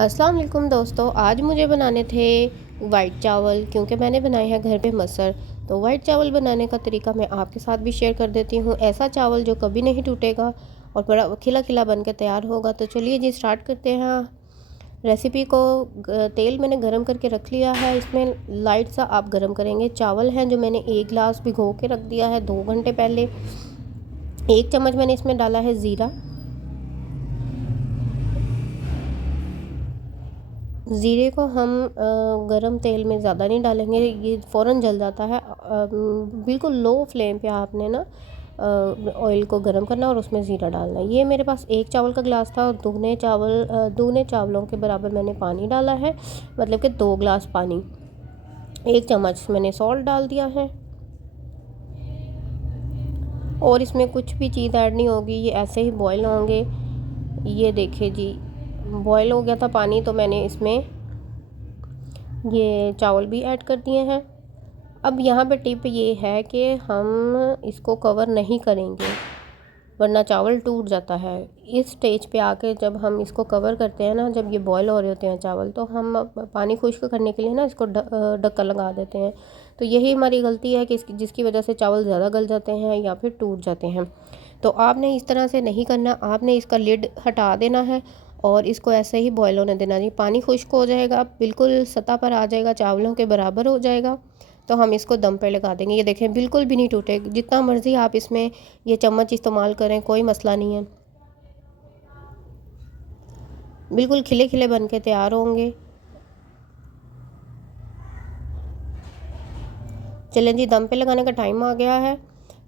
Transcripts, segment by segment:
अस्सलाम वालेकुम दोस्तों, आज मुझे बनाने थे वाइट चावल क्योंकि मैंने बनाए हैं घर पे मसर। तो वाइट चावल बनाने का तरीका मैं आपके साथ भी शेयर कर देती हूँ। ऐसा चावल जो कभी नहीं टूटेगा और बड़ा खिला खिला बन के तैयार होगा। तो चलिए जी स्टार्ट करते हैं रेसिपी को। तेल मैंने गरम करके रख लिया है, इसमें लाइट सा आप गरम करेंगे। चावल हैं जो मैंने 1 गिलास भिगो के रख दिया है 2 घंटे पहले। 1 चम्मच मैंने इसमें डाला है ज़ीरा। ज़ीरे को हम गरम तेल में ज़्यादा नहीं डालेंगे, ये फ़ौरन जल जाता है। बिल्कुल लो फ्लेम पे आपने ना ऑयल को गरम करना और उसमें ज़ीरा डालना है। ये मेरे पास 1 चावल का गिलास था और दुगने चावलों के बराबर मैंने पानी डाला है, मतलब कि 2 गिलास पानी। 1 चम्मच मैंने सॉल्ट डाल दिया है और इसमें कुछ भी चीज़ ऐड नहीं होगी, ये ऐसे ही बॉयल होंगे। ये देखिए जी, बॉयल हो गया था पानी, तो मैंने इसमें ये चावल भी ऐड कर दिए हैं। अब यहाँ पे टिप ये है कि हम इसको कवर नहीं करेंगे वरना चावल टूट जाता है। इस स्टेज पे आके जब हम इसको कवर करते हैं ना, जब ये बॉयल हो रहे होते हैं चावल, तो हम पानी खुश्क करने के लिए ना इसको ढक्कन लगा देते हैं। तो यही हमारी गलती है कि जिसकी वजह से चावल ज़्यादा गल जाते हैं या फिर टूट जाते हैं। तो आपने इस तरह से नहीं करना, आपने इसका लिड हटा देना है और इसको ऐसे ही बॉयल होने देना जी। पानी खुश्क हो जाएगा, बिल्कुल सतह पर आ जाएगा, चावलों के बराबर हो जाएगा, तो हम इसको दम पे लगा देंगे। ये देखें बिल्कुल भी नहीं टूटे। जितना मर्ज़ी आप इसमें ये चम्मच इस्तेमाल करें, कोई मसला नहीं है। बिल्कुल खिले खिले बन के तैयार होंगे। चलें जी, दम पे लगाने का टाइम आ गया है।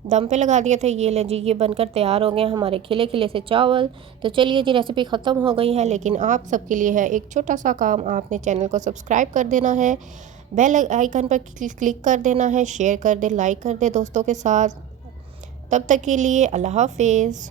दम पे लगा दिए थे, ये ले जी, ये बनकर तैयार हो गए हमारे खिले खिले से चावल। तो चलिए जी, रेसिपी ख़त्म हो गई है, लेकिन आप सबके लिए है एक छोटा सा काम। आपने चैनल को सब्सक्राइब कर देना है, बेल आइकन पर क्लिक कर देना है, शेयर कर दे, लाइक कर दे दोस्तों के साथ। तब तक के लिए अल्लाह हाफिज़।